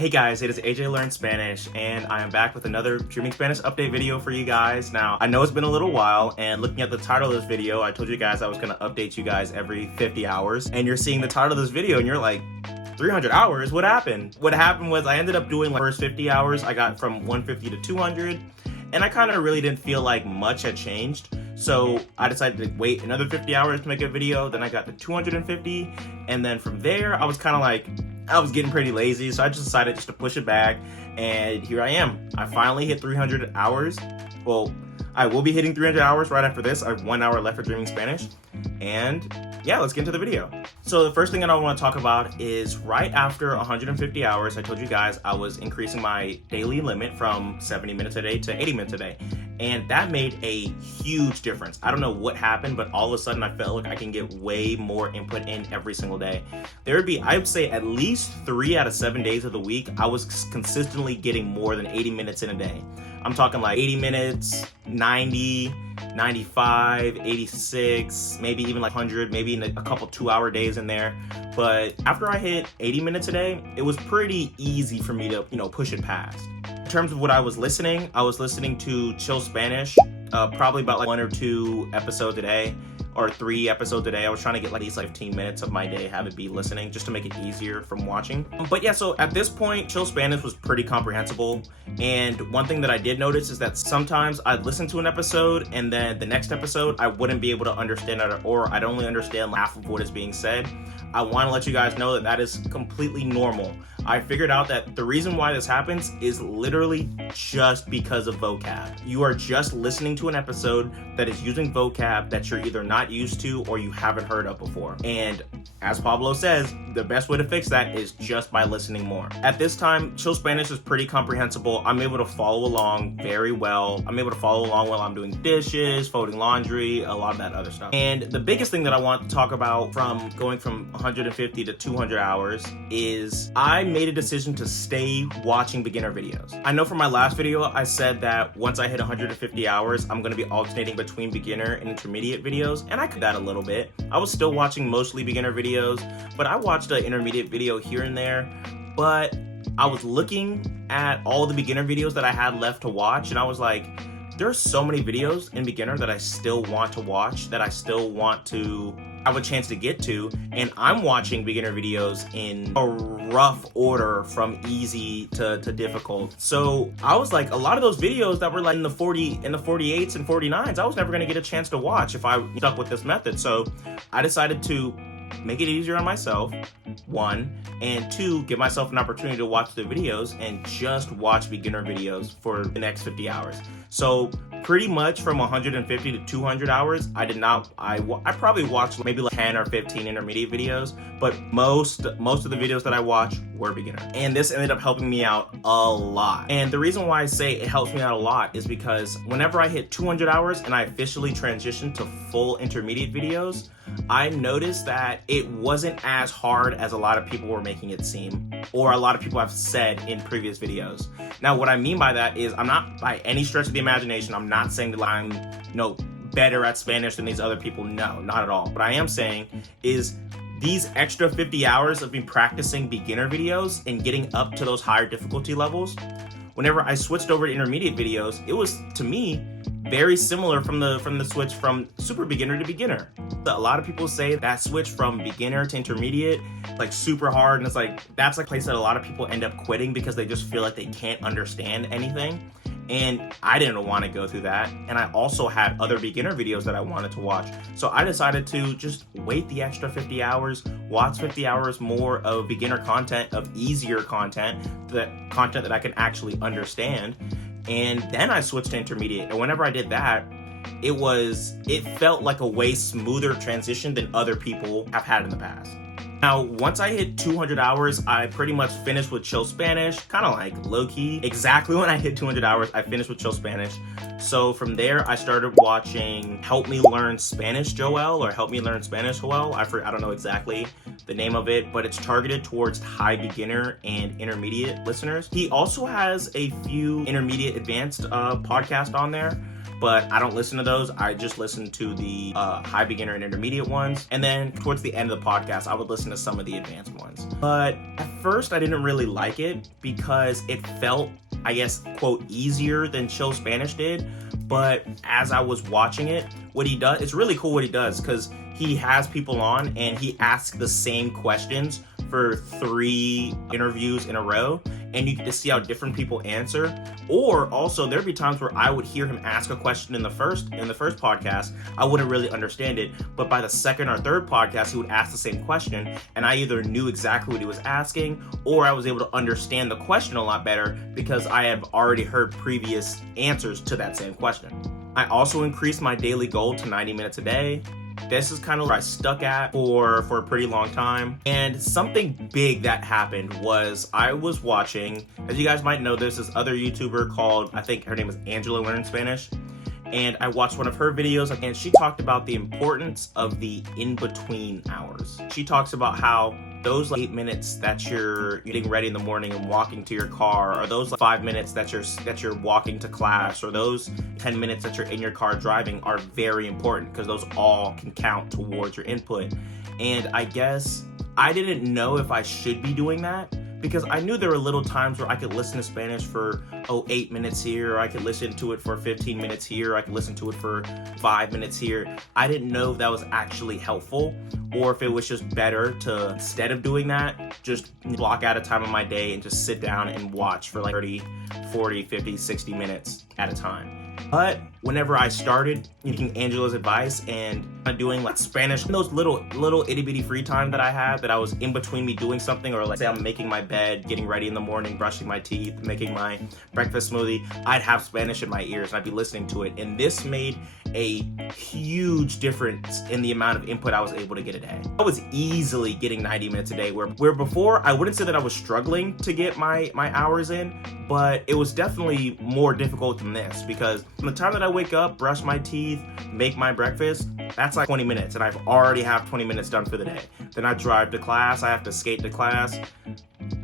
Hey guys, it is AJ Learn Spanish, and I am back with another Dreaming Spanish update video for you guys. Now, I know it's been a little while, and looking at the title of this video, I told you guys I was going to update you guys every 50 hours, and you're seeing the title of this video, and you're like, 300 hours? What happened? What happened was I ended up doing like the first 50 hours, I got from 150 to 200, and I kind of really didn't feel like much had changed. So I decided to wait another 50 hours to make a video, then I got to 250, and then from there, I was kind of like, I was getting pretty lazy, so I just decided to push it back, and here I am. I finally hit 300 hours. Well, I will be hitting 300 hours right after this. I have 1 hour left for Dreaming Spanish, and yeah, let's get into the video. So the first thing that I want to talk about is right after 150 hours, I told you guys I was increasing my daily limit from 70 minutes a day to 80 minutes a day. And that made a huge difference. I don't know what happened, but all of a sudden I felt like I can get way more input in every single day. There would be, I would say, at least 3 out of 7 days of the week, I was consistently getting more than 80 minutes in a day. I'm talking like 80 minutes, 90, 95, 86, maybe even like 100, maybe in a couple 2-hour days in there. But after I hit 80 minutes a day, it was pretty easy for me to, push it past. In terms of what I was listening to Chill Spanish, probably about like 1 or 2 episodes a day, or 3 episodes a day. I was trying to get like at least 15 minutes of my day, have it be listening, just to make it easier from watching. But yeah, so at this point, Chill Spanish was pretty comprehensible. And one thing that I did notice is that sometimes I'd listen to an episode and then the next episode, I wouldn't be able to understand it, or I'd only understand half of what is being said. I want to let you guys know that that is completely normal. I figured out that the reason why this happens is literally just because of vocab. You are just listening to an episode that is using vocab that you're either not used to or you haven't heard of before. And as Pablo says, the best way to fix that is just by listening more. At this time, Chill Spanish is pretty comprehensible. I'm able to follow along very well. I'm able to follow along while I'm doing dishes, folding laundry, a lot of that other stuff. And the biggest thing that I want to talk about from going from 150 to 200 hours is I made a decision to stay watching beginner videos. I know from my last video, I said that once I hit 150 hours, I'm going to be alternating between beginner and intermediate videos, and I could that a little bit. I was still watching mostly beginner videos, but I watched an intermediate video here and there, but I was looking at all the beginner videos that I had left to watch, and I was like, there's so many videos in beginner that I still want to watch, that I still want to have a chance to get to, and I'm watching beginner videos in a rough order from easy to difficult. So I was like, a lot of those videos that were like in the 48s and 49s, I was never going to get a chance to watch if I stuck with this method. So I decided to make it easier on myself, 1, and 2, give myself an opportunity to watch the videos and just watch beginner videos for the next 50 hours. So pretty much from 150 to 200 hours, I probably watched maybe like 10 or 15 intermediate videos, but most of the videos that I watched were beginner. And this ended up helping me out a lot. And the reason why I say it helps me out a lot is because whenever I hit 200 hours and I officially transitioned to full intermediate videos, I noticed that it wasn't as hard as a lot of people were making it seem, or a lot of people have said in previous videos. Now, what I mean by that is I'm not, by any stretch of the imagination, I'm not saying that I'm, better at Spanish than these other people. No, not at all. What I am saying is these extra 50 hours of me practicing beginner videos and getting up to those higher difficulty levels, whenever I switched over to intermediate videos, it was, to me, very similar from the switch from super beginner to beginner. A lot of people say that switch from beginner to intermediate, like super hard, and it's like, that's a place that a lot of people end up quitting because they just feel like they can't understand anything. And I didn't want to go through that. And I also had other beginner videos that I wanted to watch. So I decided to just wait the extra 50 hours, watch 50 hours more of beginner content, of easier content, that I can actually understand. And then I switched to intermediate. And whenever I did that, it felt like a way smoother transition than other people have had in the past. Now, once I hit 200 hours, I pretty much finished with Chill Spanish, kind of like low-key. Exactly when I hit 200 hours, I finished with Chill Spanish. So from there, I started watching Help Me Learn Spanish Joel, or Help Me Learn Spanish Joel. I don't know exactly the name of it, but it's targeted towards high beginner and intermediate listeners. He also has a few intermediate advanced podcasts on there. but I don't listen to those. I just listen to the high, beginner, and intermediate ones. And then towards the end of the podcast, I would listen to some of the advanced ones. But at first, I didn't really like it because it felt, I guess, quote, easier than Chill Spanish did. But as I was watching it, what he does, it's really cool what he does, because he has people on and he asks the same questions for 3 interviews in a row, and you get to see how different people answer. Or also there'd be times where I would hear him ask a question in the first podcast, I wouldn't really understand it, but by the second or third podcast he would ask the same question, and I either knew exactly what he was asking, or I was able to understand the question a lot better because I have already heard previous answers to that same question. I also increased my daily goal to 90 minutes a day. This is kind of where I stuck at for a pretty long time. And something big that happened was I was watching, as you guys might know, there's this other YouTuber called, I think her name is Angela Learn Spanish. And I watched one of her videos and she talked about the importance of the in-between hours. She talks about how those 8 minutes that you're getting ready in the morning and walking to your car, or those 5 minutes that you're walking to class, or those 10 minutes that you're in your car driving are very important because those all can count towards your input. And I guess I didn't know if I should be doing that, because I knew there were little times where I could listen to Spanish for 8 minutes here, or I could listen to it for 15 minutes here, or I could listen to it for 5 minutes here. I didn't know if that was actually helpful, or if it was just better to, instead of doing that, just block out a time of my day and just sit down and watch for like 30, 40, 50, 60 minutes at a time. But whenever I started taking Angela's advice and doing like Spanish, those little itty bitty free time that I had, that I was in between me doing something, or like say I'm making my bed, getting ready in the morning, brushing my teeth, making my breakfast smoothie, I'd have Spanish in my ears and I'd be listening to it. And this made a huge difference in the amount of input I was able to get a day. I was easily getting 90 minutes a day, where before I wouldn't say that I was struggling to get my hours in, but it was definitely more difficult than this, because from the time that I wake up, brush my teeth, make my breakfast, that's like 20 minutes, and I've already have 20 minutes done for the day. Then I drive to class, I have to skate to class.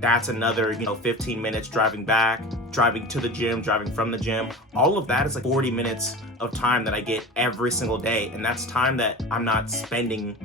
That's another, 15 minutes driving back, driving to the gym, driving from the gym. All of that is like 40 minutes of time that I get every single day. And that's time that I'm not spending.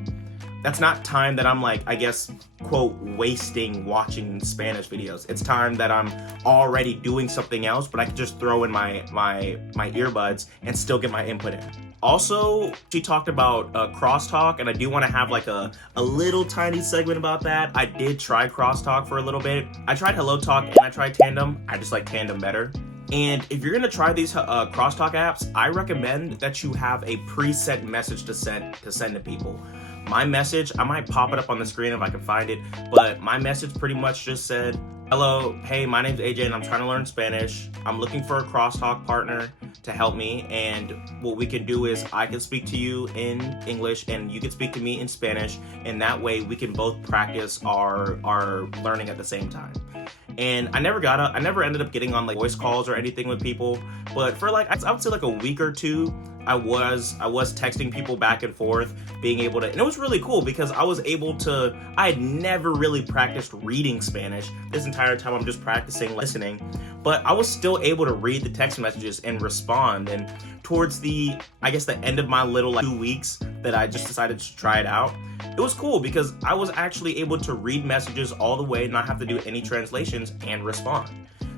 That's not time that I'm like, I guess, quote, wasting watching Spanish videos. It's time that I'm already doing something else, but I can just throw in my earbuds and still get my input in. Also, she talked about crosstalk, and I do want to have like a little tiny segment about that. I did try crosstalk for a little bit. I tried HelloTalk and I tried Tandem. I just like Tandem better. And if you're gonna try these crosstalk apps, I recommend that you have a preset message to send to people. My message, I might pop it up on the screen if I can find it, but my message pretty much just said, hello, hey, my name's AJ and I'm trying to learn Spanish. I'm looking for a crosstalk partner to help me, and what we can do is I can speak to you in English and you can speak to me in Spanish, and that way we can both practice our learning at the same time. And I never ended up getting on like voice calls or anything with people, but for like, I would say like a week or two, I was texting people back and forth, being able to, and it was really cool because I had never really practiced reading Spanish. This entire time I'm just practicing listening, but I was still able to read the text messages and respond. And towards the end of my little 2 weeks that I just decided to try it out, it was cool because I was actually able to read messages all the way, not have to do any translations, and respond.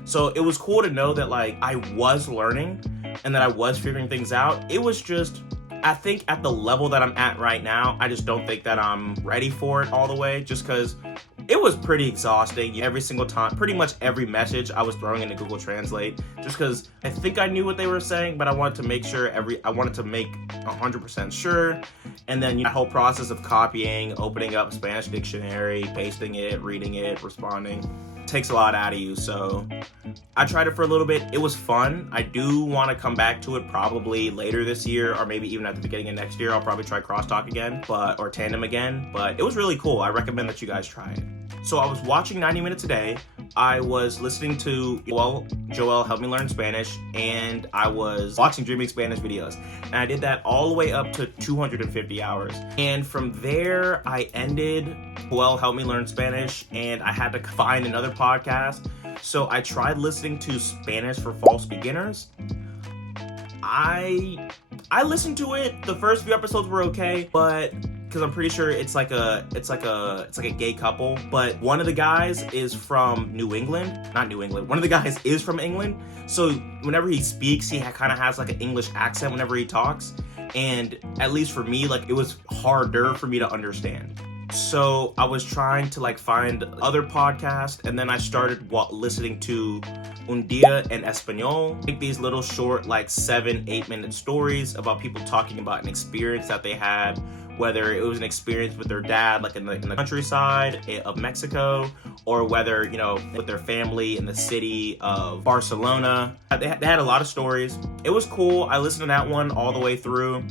So it was cool to know that like I was learning and that I was figuring things out. It was just, I think at the level that I'm at right now, I just don't think that I'm ready for it all the way, just because it was pretty exhausting every single time. Pretty much every message I was throwing into Google Translate, just because I think I knew what they were saying, but I wanted to make sure I wanted to make 100% sure. And then the whole process of copying, opening up Spanish dictionary, pasting it, reading it, responding, takes a lot out of you. So I tried it for a little bit. It was fun. I do want to come back to it probably later this year, or maybe even at the beginning of next year. I'll probably try crosstalk again, or Tandem again, but it was really cool. I recommend that you guys try it. So I was watching 90 Minutes a Day. I was listening to Joel Help Me Learn Spanish, and I was watching Dreaming Spanish videos. And I did that all the way up to 250 hours. And from there, I ended Joel Help Me Learn Spanish, and I had to find another podcast. So I tried listening to Spanish for False Beginners. I listened to it. The first few episodes were okay, but because I'm pretty sure it's like a gay couple, but one of the guys is from New England. Not New England. One of the guys is from England. So whenever he speaks, he kind of has like an English accent whenever he talks. And at least for me, like, it was harder for me to understand. So I was trying to like find other podcasts, and then I started listening to Un Día en Español, like these little short, like 7-8 minute stories about people talking about an experience that they had, whether it was an experience with their dad, like in the countryside of Mexico, or whether, you know, with their family in the city of Barcelona. They had a lot of stories. It was cool. I listened to that one all the way through.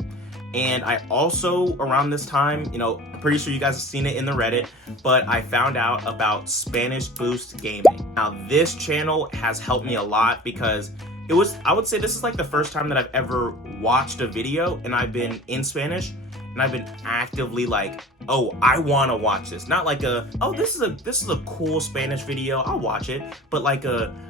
And I also, around this time, you know, I'm pretty sure you guys have seen it in the Reddit, but I found out about Spanish Boost Gaming. Now, this channel has helped me a lot because I would say this is like the first time that I've ever watched a video and I've been in Spanish, and I've been actively like, oh, I want to watch this. Not like this is a cool Spanish video, I'll watch it. But like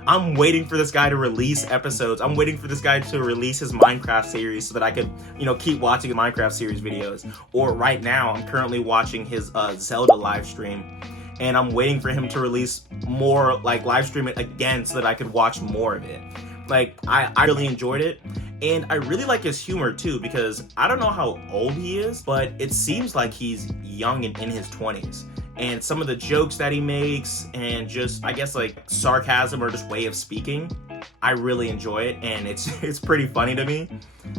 I'm waiting for this guy to release episodes. I'm waiting for this guy to release his Minecraft series so that I could, you know, keep watching the Minecraft series videos. Or right now, I'm currently watching his Zelda live stream, and I'm waiting for him to release more, like live stream it again so that I could watch more of it. Like, I really enjoyed it. And I really like his humor too, because I don't know how old he is, but it seems like he's young and in his 20s. And some of the jokes that he makes, and just, I guess, like sarcasm or just way of speaking, I really enjoy it, and it's pretty funny to me.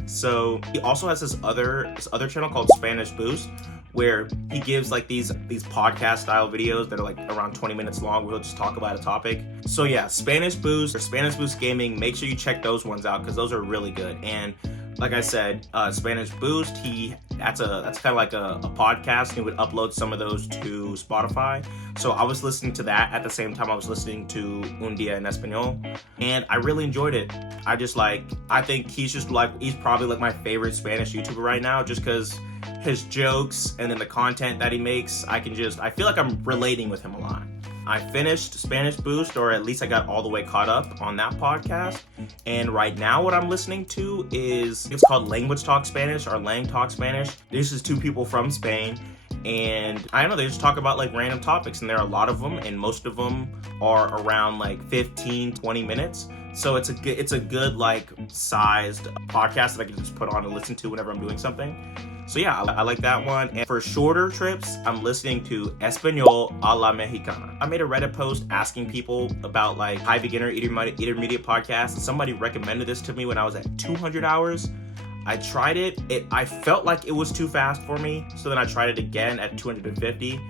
So he also has this other channel called Spanish Boost, where he gives like these podcast style videos that are like around 20 minutes long, where he'll just talk about a topic. So yeah, Spanish Boost or Spanish Boost Gaming, make sure you check those ones out because those are really good. And like I said, Spanish Boost, that's kind of like a podcast, and he would upload some of those to Spotify. So I was listening to that at the same time I was listening to Un Día en Español, and I really enjoyed it. I think he's probably like my favorite Spanish YouTuber right now, just because his jokes and then the content that he makes, I feel like I'm relating with him a lot. I finished Spanish Boost, or at least I got all the way caught up on that podcast. And right now what I'm listening to it's called Language Talk Spanish, or Lang Talk Spanish. This is two people from Spain, and I don't know, they just talk about like random topics, and there are a lot of them, and most of them are around like 15-20 minutes. So it's a good like sized podcast that I can just put on and listen to whenever I'm doing something. So yeah, I like that one. And for shorter trips, I'm listening to Español a la Mexicana. I made a Reddit post asking people about like high beginner, intermediate podcasts, and somebody recommended this to me when I was at 200 hours. I tried it. I felt like it was too fast for me, so then I tried it again at 250,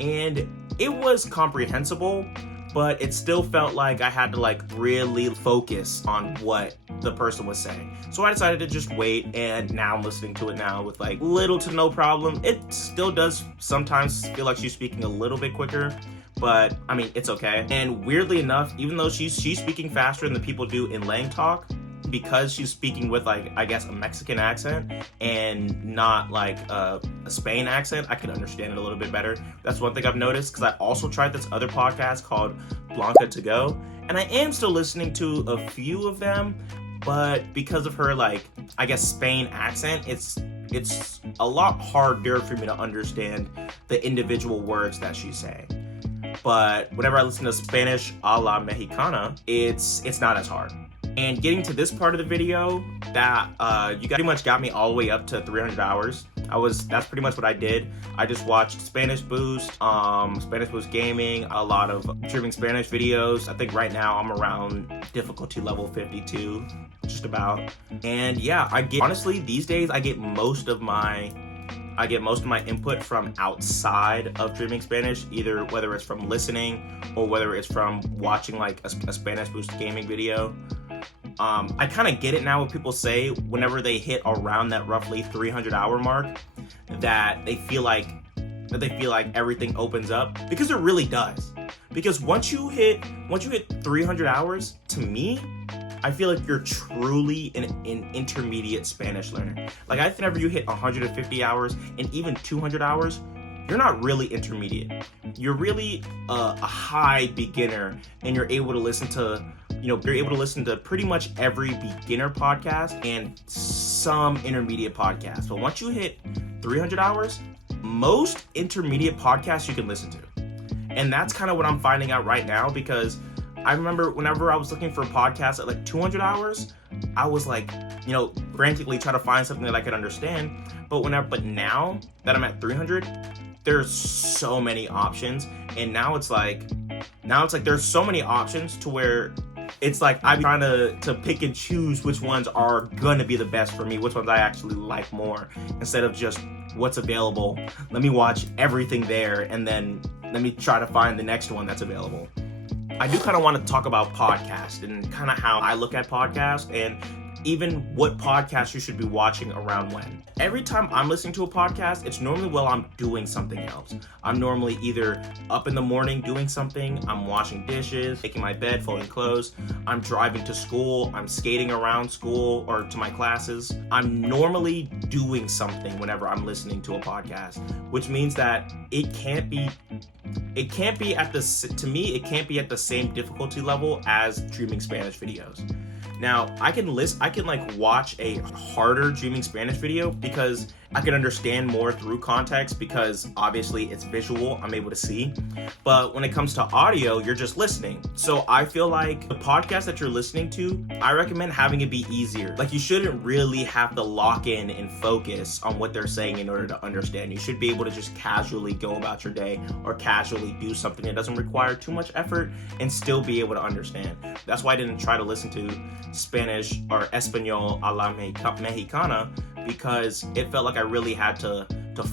and it was comprehensible, but it still felt like I had to like really focus on what the person was saying. So I decided to just wait, and now I'm listening to it now with like little to no problem. It still does sometimes feel like she's speaking a little bit quicker, but I mean, it's okay. And weirdly enough, even though she's speaking faster than the people do in Lang Talk, because she's speaking with like, I guess, a Mexican accent and not like a Spain accent, I can understand it a little bit better. That's one thing I've noticed, because I also tried this other podcast called Blanca to Go, and I am still listening to a few of them, but because of her like, I guess, Spain accent, it's a lot harder for me to understand the individual words that she's saying. But whenever I listen to Spanish a la Mexicana, it's not as hard. And getting to this part of the video, that you pretty much got me all the way up to 300 hours. That's pretty much what I did. I just watched Spanish Boost, Spanish Boost Gaming, a lot of streaming Spanish videos. I think right now I'm around difficulty level 52, just about. And yeah, honestly, these days I get most of my input from outside of streaming Spanish, either whether it's from listening or whether it's from watching like a Spanish Boost Gaming video. I kind of get it now when people say whenever they hit around that roughly 300 hour mark that they feel like everything opens up, because it really does. Because once you hit 300 hours, to me, I feel like you're truly an intermediate Spanish learner. Like, I think whenever you hit 150 hours and even 200 hours, you're not really intermediate. You're really a high beginner, and you're able to listen to you're able to listen to pretty much every beginner podcast and some intermediate podcasts. But once you hit 300 hours, most intermediate podcasts you can listen to. And that's kind of what I'm finding out right now, because I remember whenever I was looking for a podcast at like 200 hours, I was like, frantically trying to find something that I could understand. But now that I'm at 300, there's so many options. And now it's like there's so many options to where it's like I'm trying to pick and choose which ones are gonna be the best for me, which ones I actually like more, instead of just what's available. Let me watch everything there, and then let me try to find the next one that's available. I do kind of want to talk about podcasts and kind of how I look at podcasts, and even what podcast you should be watching around when. Every time I'm listening to a podcast, it's normally while I'm doing something else. I'm normally either up in the morning doing something, I'm washing dishes, making my bed, folding clothes, I'm driving to school, I'm skating around school or to my classes. I'm normally doing something whenever I'm listening to a podcast, which means that it can't be at the same difficulty level as Dreaming Spanish videos. Now, I can watch a harder Dreaming Spanish video because I can understand more through context, because obviously it's visual, I'm able to see. But when it comes to audio, you're just listening. So I feel like the podcast that you're listening to, I recommend having it be easier. Like, you shouldn't really have to lock in and focus on what they're saying in order to understand. You should be able to just casually go about your day or casually do something that doesn't require too much effort and still be able to understand. That's why I didn't try to listen to Spanish or Español a la Mexicana, because it felt like I really had to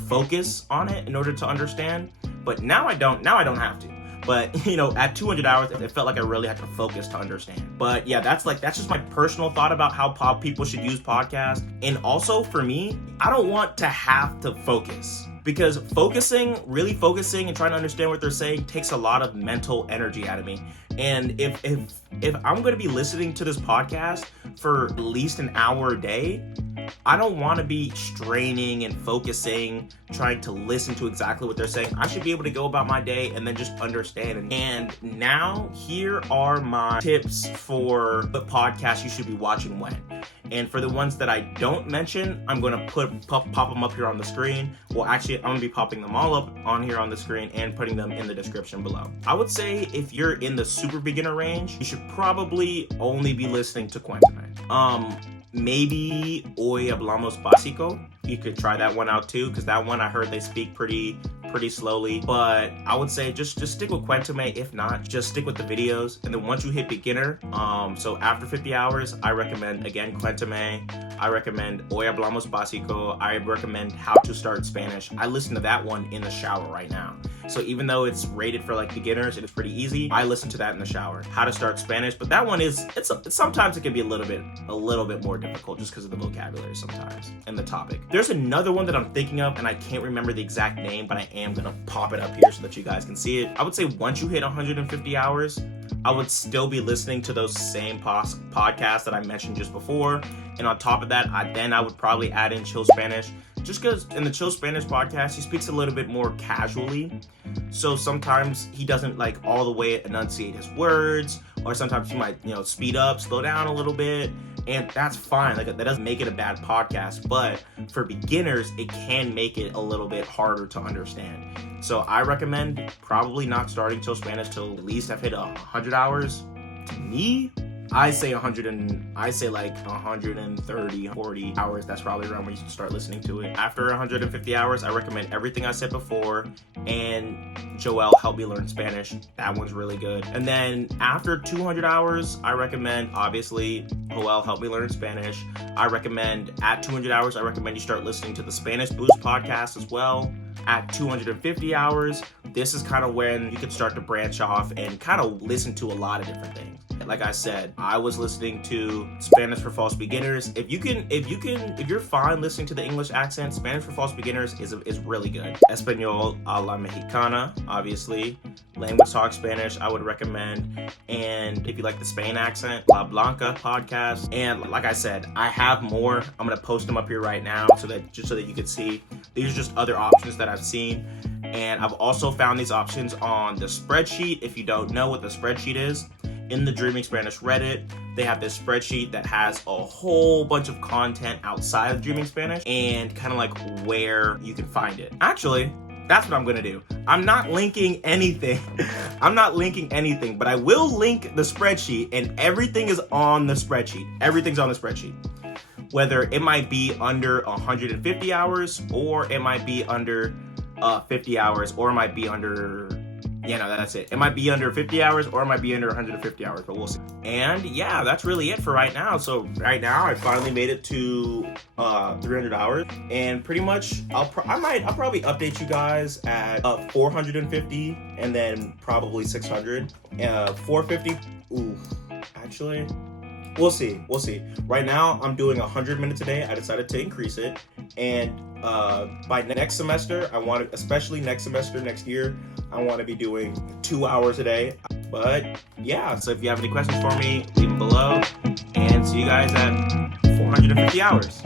focus on it in order to understand. But now I don't have to. But at 200 hours, it felt like I really had to focus to understand. But yeah, that's just my personal thought about how people should use podcasts. And also for me, I don't want to have to focus, because really focusing and trying to understand what they're saying takes a lot of mental energy out of me. And if I'm going to be listening to this podcast for at least an hour a day, I don't want to be straining and focusing, trying to listen to exactly what they're saying. I should be able to go about my day and then just understand. And now here are my tips for what podcasts you should be watching when. And for the ones that I don't mention, I'm going to pop them up here on the screen. Well, actually, I'm going to be popping them all up on here on the screen and putting them in the description below. I would say if you're in the super beginner range, you should probably only be listening to Cuéntame. Maybe Hoy Hablamos Básico. You could try that one out too, because that one I heard they speak pretty slowly. But I would say just stick with Cuéntame. If not, just stick with the videos. And then once you hit beginner, so after 50 hours, I recommend again Cuéntame. I recommend Hoy Hablamos Básico. I recommend How to Start Spanish. I listen to that one in the shower right now. So even though it's rated for like beginners, it's pretty easy. I listen to that in the shower. How to Start Spanish, but that one sometimes it can be a little bit more difficult just because of the vocabulary sometimes and the topic. There's another one that I'm thinking of, and I can't remember the exact name, but I am gonna pop it up here so that you guys can see it. I would say once you hit 150 hours, I would still be listening to those same podcasts that I mentioned just before. And on top of that, I would probably add in Chill Spanish, just because in the Chill Spanish podcast, he speaks a little bit more casually. So sometimes he doesn't like all the way enunciate his words, or sometimes he might, speed up, slow down a little bit. And that's fine. Like, that doesn't make it a bad podcast, but for beginners, it can make it a little bit harder to understand. So I recommend probably not starting Chill Spanish till at least I've hit 100 hours. To me, I say 130, 40 hours. That's probably around where you should start listening to it. After 150 hours, I recommend everything I said before and Joel, Help Me Learn Spanish. That one's really good. And then after 200 hours, I recommend, obviously, Joel, Help Me Learn Spanish. I recommend at 200 hours, I recommend you start listening to the Spanish Boost podcast as well. At 250 hours, this is kind of when you can start to branch off and kind of listen to a lot of different things. Like I said, I was listening to Spanish for False Beginners. If you're fine listening to the English accent, Spanish for False Beginners is really good. Español a la Mexicana, obviously. Language Talk Spanish, I would recommend. And if you like the Spain accent, La Blanca podcast. And like I said, I have more. I'm gonna post them up here right now so that you can see. These are just other options that I've seen. And I've also found these options on the spreadsheet. If you don't know what the spreadsheet is, in the Dreaming Spanish Reddit, they have this spreadsheet that has a whole bunch of content outside of Dreaming Spanish and kind of like where you can find it. Actually, that's what I'm gonna do. I'm not linking anything. I'm not linking anything, but I will link the spreadsheet, and everything is on the spreadsheet. Everything's on the spreadsheet. Whether it might be under 150 hours, or it might be under 50 hours, or it might be under, that's it. It might be under 50 hours, or it might be under 150 hours, but we'll see. And yeah, that's really it for right now. So right now, I finally made it to 300 hours, and pretty much I'll probably update you guys at 450, and then probably 600. 450. Ooh, actually. We'll see. Right now, I'm doing 100 minutes a day. I decided to increase it. And by next semester, especially next semester, next year, I want to be doing 2 hours a day. But yeah, so if you have any questions for me, leave them below. And see you guys at 450 hours.